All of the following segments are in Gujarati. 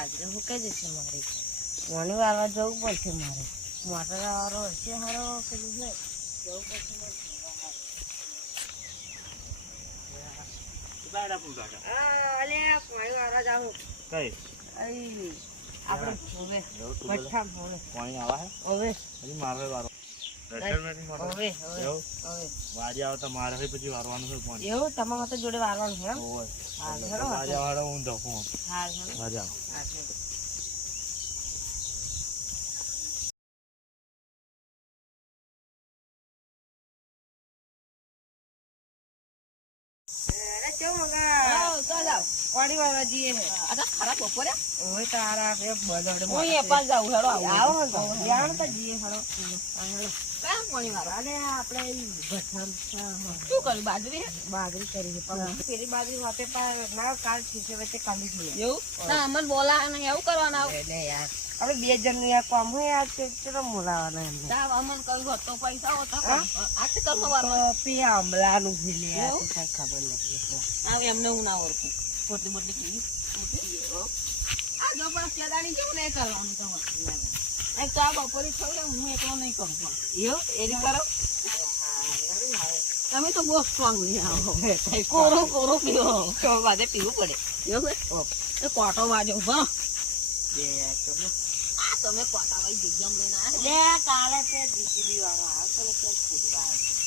બાજરી હુકાઈ જશે મારી. પાણી વાળવા જવું પડશે મારે. મોટર વાળો હશે હારો પેલું છે જવું પડશે મારે. આપણે હવે મારે તું વારો આવે તો મારે હે પછી વારવાનું છે પાણી એવું? તમારા જોડે વારવાનું છે એમ? હા, વાજે વાળો હેડો. વાજે આવો હા, હેડો. અરે કેમ વાળવા જઈએ છે. ઓય તારા બે. આવો. જાણ તો હેડો. આપણે હા, બાજરી કરી છે પણ પેલી બાજરી વાતે પણ ના કાલ ખીસે વચ્ચે કાઢી જોઈએ એટલે યાર આપણે બે જણનું યાર કામ હોય યાર તે ચલો બોલાવાના એમને. તો પી આંબલાનું છે લે યાર તો કાંઈ ખબર નથી. એમને હું ના ઓળખું. પોટલી બોટલી પીવી આ જો પણ કેદાણી કેવું નહીં કરવાનું તમારે આ ચા બપોરે છોડે હું એકલો નહીં કરું પણ. એવું? એરી કરો. તમે તો બહુ સ્ટ્રોંગ નહીં આવો કોરો કોરો પીવો. તો બાદે પીવું પડે. એવું છે? કોટો વાજો તો. આ તમે કોટા વાળી જગ્યામાં લઈને આવ્યા ને. લે કાલે તે દીકરી વાળો આવતો તો તે ખુદવા આવ્યો.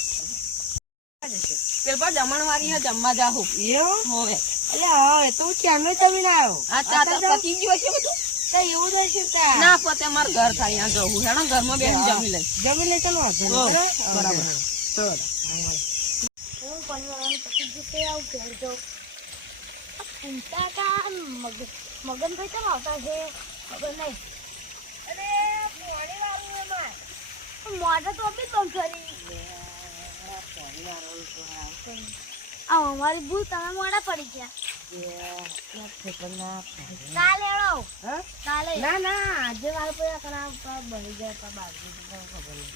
પેલ જમણવારી હે જમવા જાવ એવું? હોવે. એ તો હું જમીન આવ્યો આ ચા પતી ગયો છે બધું? એવું જ હશે ના પતે મારે ઘર થાય અહીંયા જવું હેડો ઘરમાં બેસી જમી લઈ જમી લે ચાલો વાંધો નહીં. હો, હા, બરાબર. ચલો. મગનભાઈ કેમ આવતા છે ખબર નહીં મોઢે તો બી બંધ કરી. આ અમારી ભૂલ તમે મોડા પડી ગયા. બે કાલે એળો હા? કાલે. ના ના આજે મારે કોઈ કરા બની જાય તો બાજુ ખબર નહીં.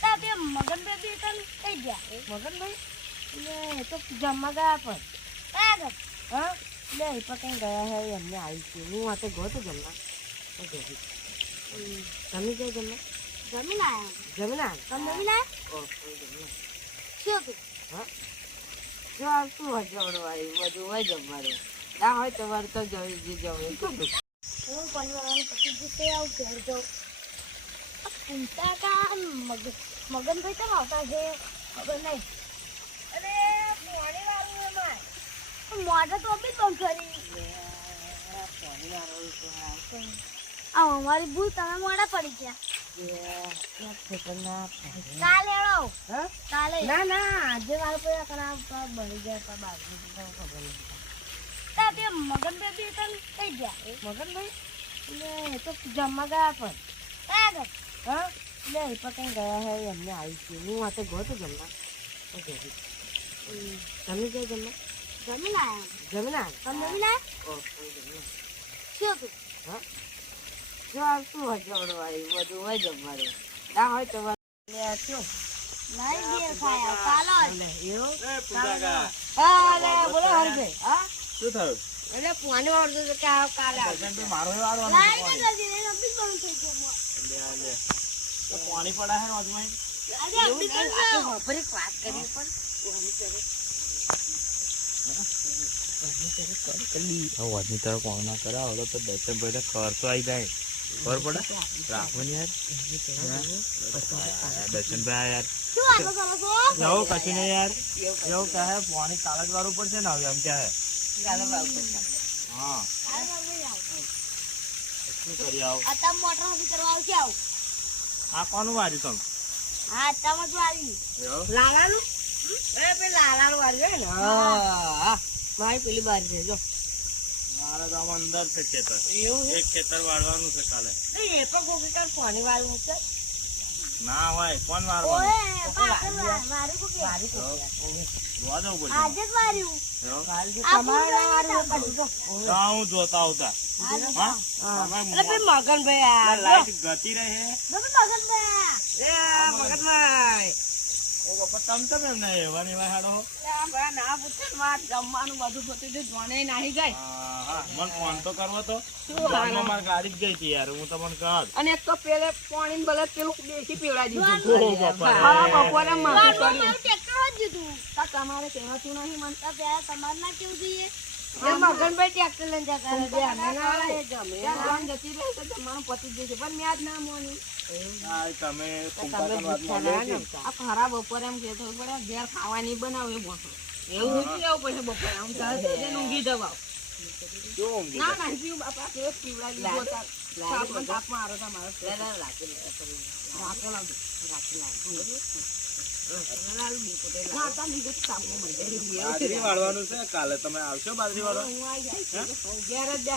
તા બે મગનભાઈ બી તને કઈ ગયા. મગનભાઈ એટલે એ તો જમવા ગયા પણ. ઘર. હા? લે એ પણ કઈ ગયા હે એમને આવી છે હું ગયો તો જમવા. હમ, તમે કઈ જમવા? જમીન આયા જમીન આવે તમે જમીન આયા ઓહ, તમે જમીન આવે. શું હતું? જો આવતું હોય જમવાનું બધું હોય જમવાનું. ના હોય તમારે તો જમી જે જમે કીધું હું પરિવારને પછી ગુસ્સે આવું ઘેર જાઉં. પૂછતા કા મગન મગનભાઈ કેમ આવતા છે. ખબર નહીં. અરે પાણી વાળું એમાં મોઢે તો બી બંધ કરી તો અમારી ભૂલ તમે મોડા પડી ગયા. ને ખેતરના ભાઈ. કાલે એળો હા? કાલે ના ના આજે મારે કોઈ કરા તો બની જાય તો બાજુ તો ખબર નહીં તા બે મગનભાઈ બી તને કઈ ગયા મગનભાઈ એટલે એ તો જમવા ગયા પણ કયા ઘર હા લે એ પણ કઈ ગયા હે એમને આવી છે હું વાતે ગયો તો જમવા તો ગઈ. હમ, તમે કઈ જમવા જમીન આયા જમીન આવે તમે જમીન આયા ઓહ, તમે જમીન આવે. શું હતું જો આવતું હોય જમવાનું બધું હોય જમવાનું ના હોય તો પાણી પડે હે વાત કરી તારે કોણ ના કરે આવડો તો દર્શન ભાઈ ખર્ચો આવી જાય ખબર પડે? ને યાર. દર્શન ભાઈ યાર. એવું કશું નહીં યાર. એવું કહે, પાણી કાલજ વાળું પડશે ને હવે એમ કહે. હા. કોનું વાર્યું તમે? હા અત્યારમાં જ આવી લાલાનું એ વાળું ને? હા. મારી પેલી બારી જો. મારા ગામ અંદર છે ખેતર. એવું એક ખેતર વાળવાનું છે કાલે. એ પણ કોઈ કાલ પાણી છે? ના હોય કોણ વાળવાનું વાર્યું કોકે. કોઈ ઓવે. જોવા જવું પડશે આજે જ વાર્યું એવું? વાળી તમારે પૂરું વાળું વાળું કાઢી જો. ઓવે. તો હું જોતા આવતા. હા? હા. તમે મગનભાઈ આ લાઈટ ગતી રહે. મગનભાઈ એ મગનભાઈ. ઓ બાપા તમ તમે એમ એવા ને એવા હાડો. હો. આ બધા ના પૂછે વાત જમવાનું બધું પતી જોણે નાહી ગઈ હા, હા, મને ફોન તો કરવો તો. મારી ગાડી જ ગઈ હતી યાર હું તમને કહું. અને એક તો પેલે પાણી ને પેલું બેસી પીવડાવી ઓહો, દીધું. બાપા રે. હા બપોરે મારું ટ્રેક્ટર જ તા તમારે કહેવાતું નહીં મને તો પહેલા તમારે ના કેવું જોઈએ? મગનભાઈ ટ્રેક્ટર લઈને જતા જતી રહે તો જમવાનું પતી જશે પણ મેં આજ ના માન્યું હા, તમે ફૂંકાકાની વાત માંડી હતી. આ ખરા બપોરે એમ કહેતો પડે ઘેર ખાવાની બનાવે બોસો. એવું પડે બપોરે. આમ ચાલે ઊંઘી જવાવ ના ના પીવું બાપા કે પીવડા મારો તમારો. રાખે લીધે જ તાપમાં મરી જાય. બાજરી વાળવાનું છે? કાલે તમે આવશો બાજરી વાળવા? ઘેર જ.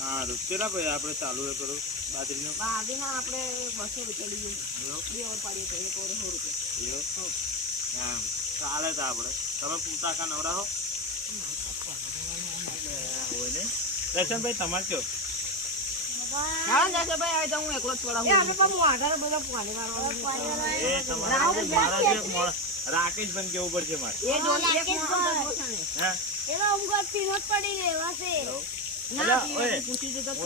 હા કેટલા ભાઈ આપણે ચાલુ એ કરો બસો રૂપિયા લઈએ. બે ઓર પાડીએ તો એક ઓર સો રૂપિયા. હા ચાલે તો આપણે. તમે પૂતા કા નવરા હો. હોય ને દર્શનભાઈ તમારે કયો? મોણ- રાકેશભાઈ. કેવું પડશે મારે? રાકેશ પડી રહેવા છે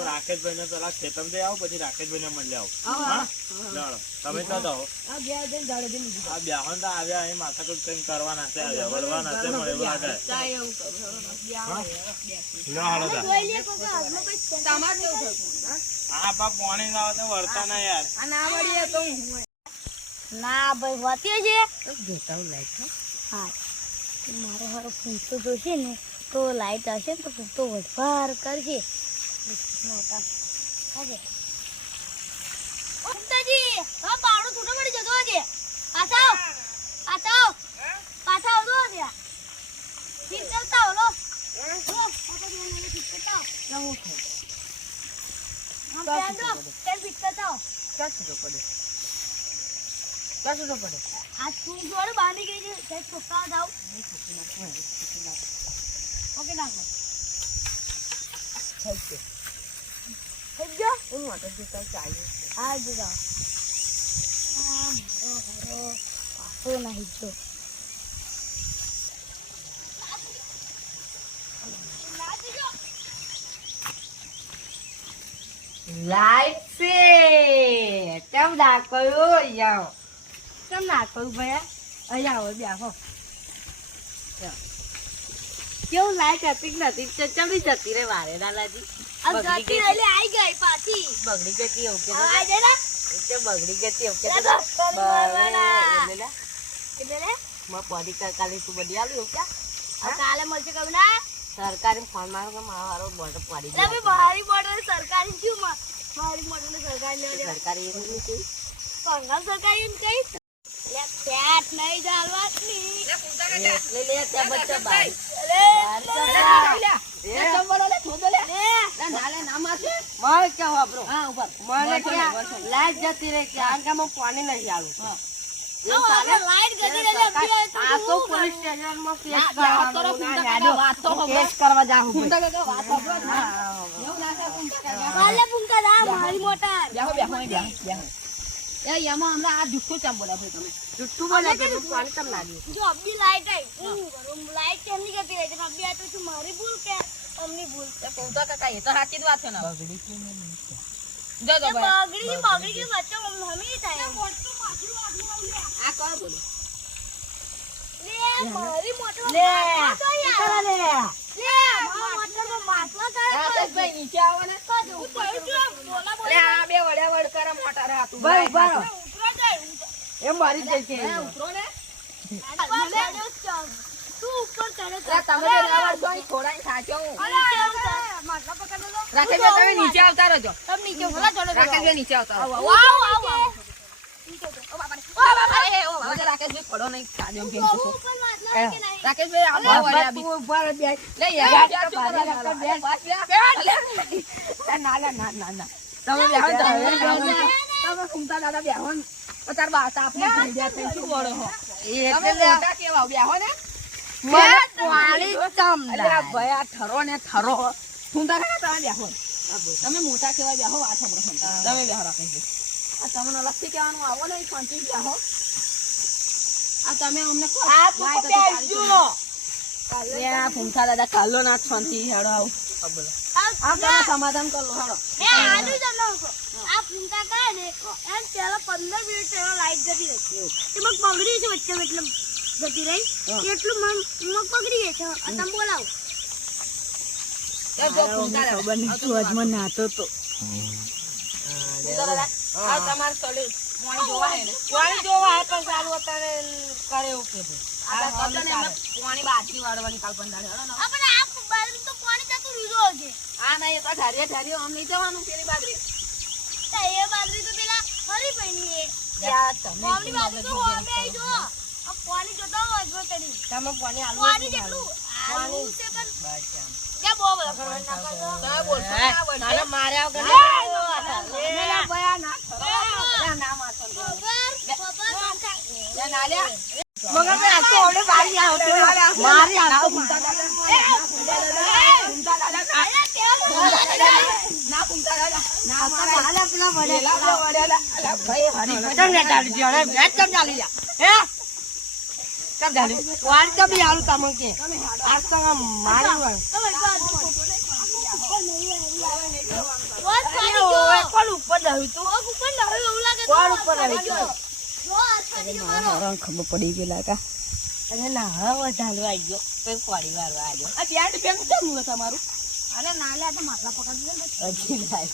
ના ને પેલા ખેતમ દે આવું પછી મળી આવું. તમે તો દો આ બ્યાહન તો આવ્યા માથા કઈ કરવાના છે આવ્યા વળવાના છે મળે. આવે, તા. વળતા યાર. ના વળીએ તો હું ના ભાઈ વાત્યો છે. લાઈટ હા. મારે હારો પૂંછતો જોશે ને. તો લાઈટ હશે ને તો પૂરતો વધવાર કરજે. ઓકે ઉમતાજી હા પાવડો છૂટો પડી જતો છે આવ. પાછા આવજો ત્યાં ઠીક કરતા હો લો લો, પાછા ધ્યાન લઈને ઠીક કરતા આવો. આમ ધ્યાન દો, તેલ ઠીક કરતા આવો. ક્યાં સુધો પડે ક્યાં સુધો પડે આ તું જોડે બહાર નીકળી ગઈ છે છોકરા જાવ કેવું લાઈક હતી નથી? ચચમડી જતી રે વારે દાદાજી. બગડી ગઈ. રહેલી ગઈ પાછી. બગડી ગઈ એવું કે હવે આઈ જાય ને તે બગડી ગઈ એવું કે લે બસ, બસ, બસ. એટલે એટલે લે માં પડી કાલે તું બધી આવ્યું ક્યાં? કાલે મળશે કહું ના? સરકારી ફોન મારો કે મારો બોર્ડ પડી ભાઈ મારી સરકારી શું મારી સરકારી એવું નથી કંગાલ સરકારી એમ કઈ? નહીં લે બચ્ચા બાર લાઈટ જતી રહી આ પાણી નહીં આલું. તો લાઈટ આવે આ જુઠ્ઠું બોલે પાણી લાગ્યું જો અબી લાઈટ કેમ નહીં ગતી રહી છે અબી આ તો શું મારી ભૂલ કે અમની ભૂલ એ બગડી છે બગડી કે વચ્ચે હમી થાય લે માટલો તો યાર. લે મારા મોટરમાં માટલો કરે તો નીચે આવો ને તો જો હું કહું છું, બોલા બોલા આ જ ને ઉપર ચડ્યો છે. તું ઉપર ચડ્યો છે. તમે બે નવા છો અહીં થોડા સાચો હું તમે નીચે આવતા રહેજો. નીચે આવતા હવે રાકેશભાઈ પડો નહીં કાઢ્યો કેમ બહુ પૂછો ઉપર માટલો છે કે નહીં? રાકેશભાઈ આ વળ્યા બી લે યાર યાર ચૂપ કરો, યાર. ના ના ના ના ના. તમે બેહો તમે તમે દાદા બેહો તાર બા તાપને થઈ ગયા તમે શું બોલો છો તમે મોટા કેવા બેહો ને. મને પાણી ચમ અલ્યા ભાઈ ઠરો ને ઠરો. ઘૂમતા દાદા તમે બેહો તમે મોટા કેવા બેહો વાત સાંભળો. તમે બેહો રાખે આ તમને અલગથી કહેવાનું આવો ને પંચી બેહો. આ તમે અમને કહો. આ તો તો બેસજો. એ આ ભૂમકા દાદા કાલો ના શાંતિ હેડો આવું. આ આ તમે સમાધાન કરો હેડો. એ આનું તમને આ ફૂંકા કરે ને એમ પહેલા પંદર મિનિટ પહેલા લાઈટ જતી રહી. એમાં પગડી છે વચ્ચે એટલે જતી રહી. એટલું મન મગ પગડી છે. તમે બોલાવો. એ જો દાદા. ભૂમકા દાદા, આ તમારે તળે પાણી જોવા હે પાણી જોવા હે પણ ચાલુ અત્યારે કરે એવું કીધું. આ તો કહો ને એમને પાણી બાટલી વાળવાની કાલ પંદાડે હેડો ને. પણ આ બાજુ તો પાણી જતું રહ્યું છે. આ નહીં તો ઢારીએ ઢારીએ આમ નહીં જવાનું પેલી બાજરી. તો એ બાજરી તો પેલા હરી પડી એ. તમે પાણી બાજુ તો હોમે જો. આ પાણી જોતા હોય જો તરી તમે પાણી આલુ પાણી જેટલું મારી ના. પેલા વડેલા. અલા ભાઈ હરી ચમ ને ચાલી ગયો હવે ભેજ ચમ ચાલી જા હે ચમ ચાલી વાળ ચમ બી આલુ તમન કે? આજ તો આમ મારી વાત પાણી જો કોણ ઉપર રહ્યું તું? ઉપર નહીં એવું લાગે કોણ ઉપર રહી ગયો જો આ પાણી જો મારો ખબર પડી ગયેલા લાગા અરે ના હવે ઢાલવા આવી ગયો. પછી કોડી વાળવા આવ્યો. આ પેન્ટ પેન્ટ કેમ તમારું? અરે ના લે તો માથા પકડી લે હજી લાય.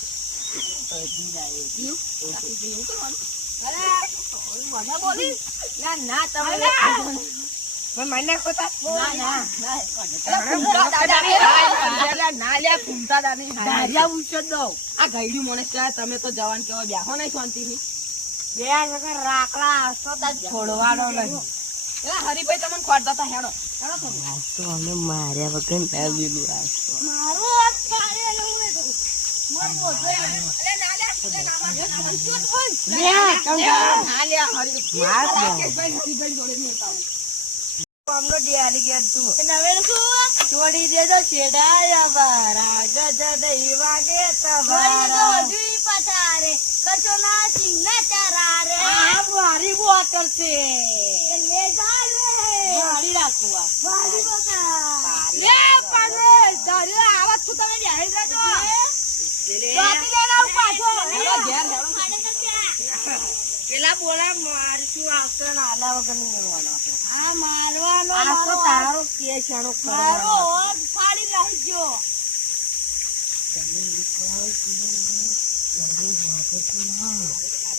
ના ના તમે ના ના ના ના તો જવાન કેવા બેહો નહીં શાંતિથી બે રાખડા છોડવાનો નહીં હરીભાઈ તમને ખોટતા હતા હેડો તો અમે માર્યા વગર ના મારો છોડી દેજો છેડાયા બારા ગજડ ઈ વાગે તમારા હજુ ઈ પાછા રે કચો ના સિંહ મારી બોટલ છે લે જા રે મારી રાખું આ વાલી બકા લે પાડે ધારી આવા છું તમે બેહી રહેજો પેલા બોલા મારશું આવશે ને આલા વગર નહીં મળવાનો આપણે. મારવાનો આ તો મારો તારો કેસ આનો મારો કરવાનો હાથ ફાડી નાખજો.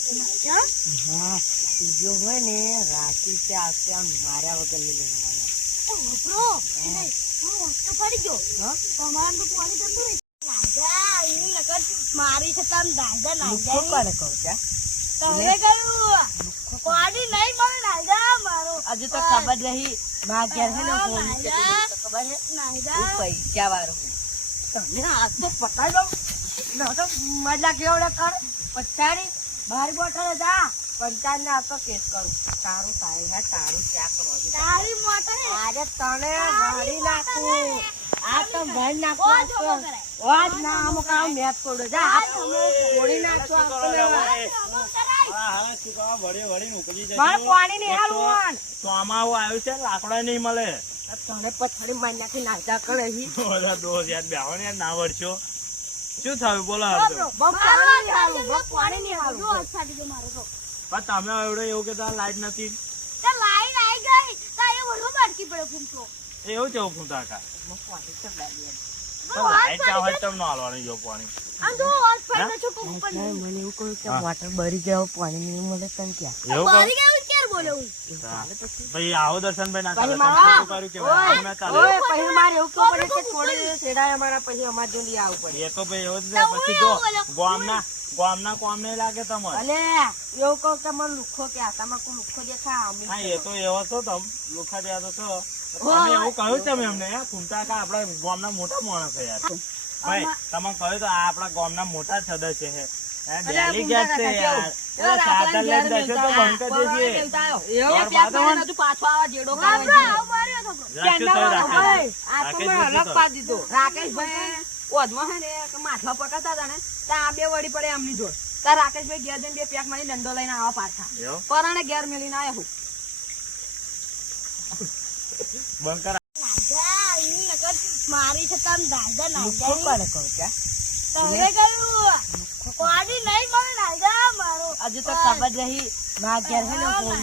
હા બીજો હોય ને રાતી છે આવશે આમ માર્યા વગરની લેવાનો. ઓ બરો હું. પડી ગયો. હા? તમારું પાણી જતું રહે દાદા નકર મારી છે તમ દાદા ના લુખ્ખો કોને કહું છે તમે નહીં મારો. હજુ તો ખબર રહી માં ઘેર છે ને ફોન ખબર હું દાદા પૈસા વાળો છું. તમે તો પકડ ના તો મજા કેવડે કર પચાડી બાર બોટલ જા. પંચાયત ને આ કેસ કરું. તારું તારી હા તારું ક્યાં કરો તારી મોટર આજે તને ભરી નાખું. આ તો ભરી નાખું ઓ આજ ના અમુક આમ મેચ કોડો જા આ તમે તોડી નાખો આપણે. મારે પાણી નહીં હાલવું ચોમાવું આવ્યું છે લાકડા નહીં મળે. તને પછાડી મારી નાખી નાખતા કરે હી. દોસ્ત યાર બેહો યાર ના વળશો. શું થયું? બોલો પાણી નહીં હાલવું પાણી નહીં હાલવું. પણ તમે એવડે એવું કે લાઈટ નથી? તે લાઈન આવી ગઈ. તો એ વળો બાટકી પડ્યો ફૂમતો એવું કેવું ફૂંટા કા પાણી તો લાગી તો લાઈટ ના હોય તમને હાલવાની જો પાણી? મને એવું કહ્યું કે. વોટર ભરી ગયો પાણી નહીં મળે તને ક્યાં? એવું ગયું બોલ્યો હું. ભાઈ આવો દર્શનભાઈ ના પછી તમે કર્યું કેવાય? અમે ચાલે. ઓય પછી મારે એવું કેવું પડે કે છોડી દે છેડાય અમારા પછી અમારે જોડી આવવું પડે. એ ભાઈ એવું જ પછી જો ગામના ગામના કોમ નહીં લાગે તમને? અલે એવું કહું કે મને લુખો કે આતામાં કોઈ લુખો દેખા અમે હા એ તો એવો છો તમ. લુખા જેવા તો છો. તમે એવું કહ્યું તમે એમને ફૂમતા કા આપણા ગામના મોટા માણસ છે યાર ભાઈ તમે કહ્યું તો આ આપણા ગામના મોટા સદસ્ય છે ને. માથા પકડતા હતા ને ત્યાં બે વળી પડે એમની જોડ. ત્યાં રાકેશભાઈ ઘેર જઈને બે પેક મારી દંડો લઈને આવા પાછા? પરાણે ઘેર મેલીને આયા હું. બંધ કર. નાગા, ઈ નકર મારી છે તમ દાદા લુખ્ખો કહ્યું પાણી નહીં મળે મારો હજુ તો ખબર રહી મારા ઘેર છે ને ફોન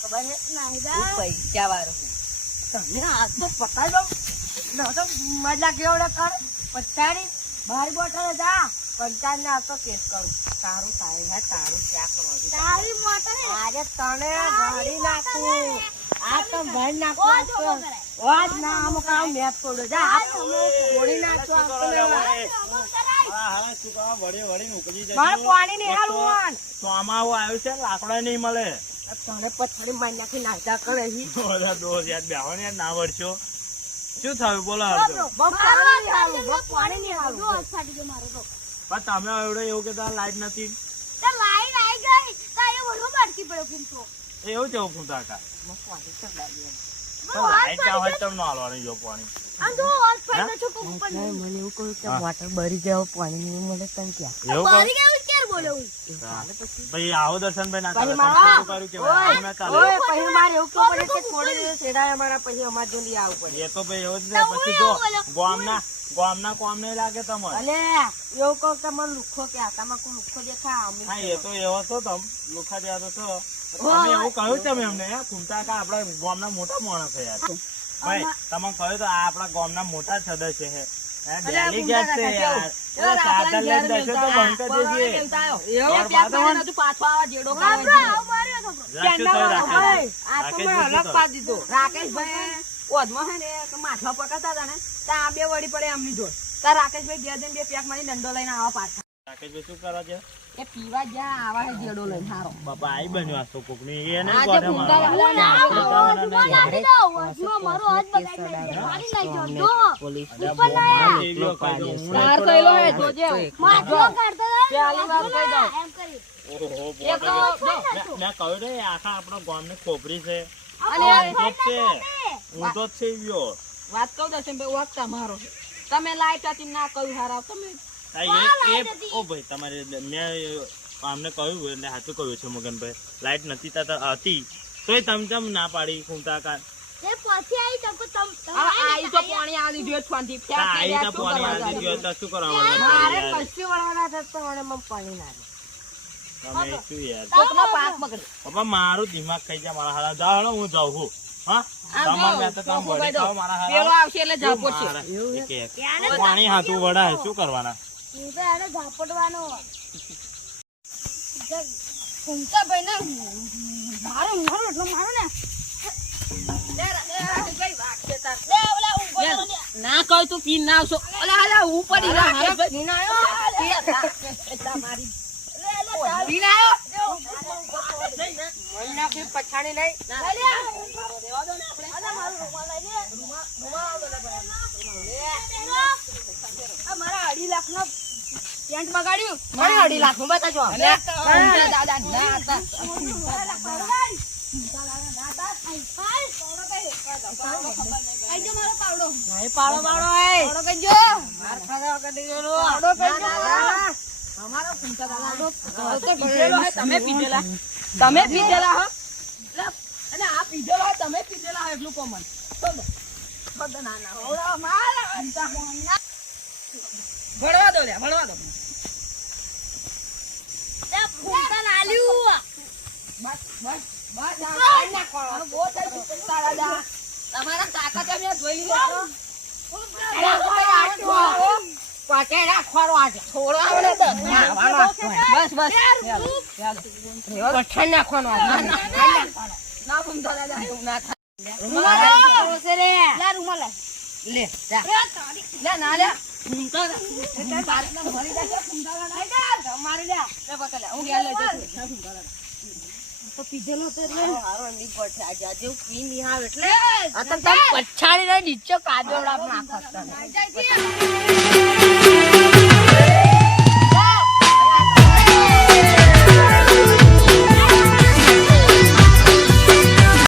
ખબર નાગા પૈસા વાળો છું. તમે આ તો પતાઈ ન ના તો મજા કેવડે કર. પચાડી બહાર બોટલ જા. પંચાયત ને આ તો કેસ કરું. તારું તારી હે તારું ક્યાં કરવાનું તારી મોટર હે. આજે તને ગાડી નાખું. આ તો ઓ નાખું કરે. ના અમુક આમ મેપ પડો જા આ તો થોડી નાખું પાણી નહીં હાલવું ચોમાવું આવ્યું છે લાકડા નહીં મળે. તને પથારી મારી નાખી નાખતા કરે દોસ્ત યાર બેહો યાર ના વળશો. શું થયું? બોલો પાણી નહીં હાલવું પાણી જો હાલવું હાથ ફાટી ગયો મારો તો. પણ તમે એવડે એવું કે લાઈટ નથી? તો લાઈન આઈ ગઈ તો એ બધું બાટકી પડ્યો એવું છે ફૂંટા કા પાણી ચડાવી તો લાઈટ હોય તમને હાલવાની જો પાણી. મને એવું કહ્યું કે મોટર બરી જાય પાણી નહીં મળે તને ક્યાં? બોલ્યો હું? ભાઈ આવો દર્શન ના કર્યું કે ચાલે ઓય પછી મારે એવું કેવું પડે કે થોડી દિવસ એડાય અમારા પછી અમારે જોડી આવવું પડે. એ તો ભાઈ એવું જ ને. પછી જો ગામના ગામના કોમ નહીં લાગે તમને? અલે એવું કહું કે મને લુખો કે આતામાં કોઈ લુખો દેખા અમે હા એ તો એવો છો તમ લુખા જેવા તો છો. એવું કહ્યું તમે એમને હે? કા આપણા ગામના મોટા માણસ છે યાર ભાઈ તમે કહ્યું તો આ આપણા ગામના મોટા સદસ્ય છે. માથા પકડતા હતા ને ત્યાં આ બે વળી પડે એમની જોડ. ત્યાં રાકેશભાઈ ગેર બે પેક મારી દંડો લઈને આવા પાછા. રાકેશભાઈ શું કરવા છે? એ પીવા જ્યાં આવા હે જેડો લઈને હારો બાપા આઈ બન્યો આ તો કોકની એ નહીં આજે ગોઠે ભૂંડા મારવાનો. હું ના આવું, વચમાં નાખી દઉં. વચમાં મારો હાથ બગાડી નાખ્યો. મારી નાખ્યો. જો, અલ્યા ઉપર લાયા. ભગવાન એવી કહી દઉં, હું તાર નહીં હે પડવાનો. જોજે માટલો કાઢતો હતો વાર કહી દઉં. એમ કરી. એક તો મેં કહ્યું ને આખા આપણા ગામની ખોપરી છે અને ઊંધો જ છે ઈયો. વાત કહું દર્શન ભાઈ વાગતા મારો તમે લાઈટ હતી ના કહ્યું હારા તમે ઓ ભાઈ તમારે મેં કહ્યું એટલે સાચું કહ્યું છે મગનભાઈ લાઈટ નથી હતી. તોય તમ તમ ના પાડી ખૂંટા મારે યાર? કશું વળવાના થતો મને મમ પાણી ના દે. તમે શું યાર? કોકનો પાક બગડે. પપ્પા મારું દિમાગ ખાઈ જાય મારા હારા. જાઓ હું જાઉં છું. પાણી હાથું વડા શું કરવાના? હું તો એને ઝાપટવાનો. ઘૂમતા ભાઈ ને મારો મારો એટલો મારો ને. ને. કહ્યું તું પી ના આવશો. અલા અલા હું પડી ના આવ્યો. મારો લે. આ મારા અઢી લાખ નો પેન્ટ બગાડ્યું મને અઢી લાખનું બતાજો દાદા ના હતા નહીં પાડો પાડો એ તમે પીધેલા. તમે પીધેલા હો. અને આ પીધેલો હોય તમે પીધેલા હોય. એટલું કોમન ભણવા દો લ્યા ભણવા દો. બસ બસ બસ. તમારા કાકા અમે જોઈ લીધા. પાકે રાખવાનો આજે. નાવાનો આપવાનો. બસ બસ. પછાડ નાખવાનો ના, ભૂમતો દાદા એવું ના થાય. લે જા. લે ના લે. ભૂમતો મરી જશે દાદા. મારી લે. લે હું ગયા લઈ જઈશ. ના. હારો, હારો, આજે આજે પી આવ એટલે આ તો તમે પછાડીને નીચે કાદવડા નાખો.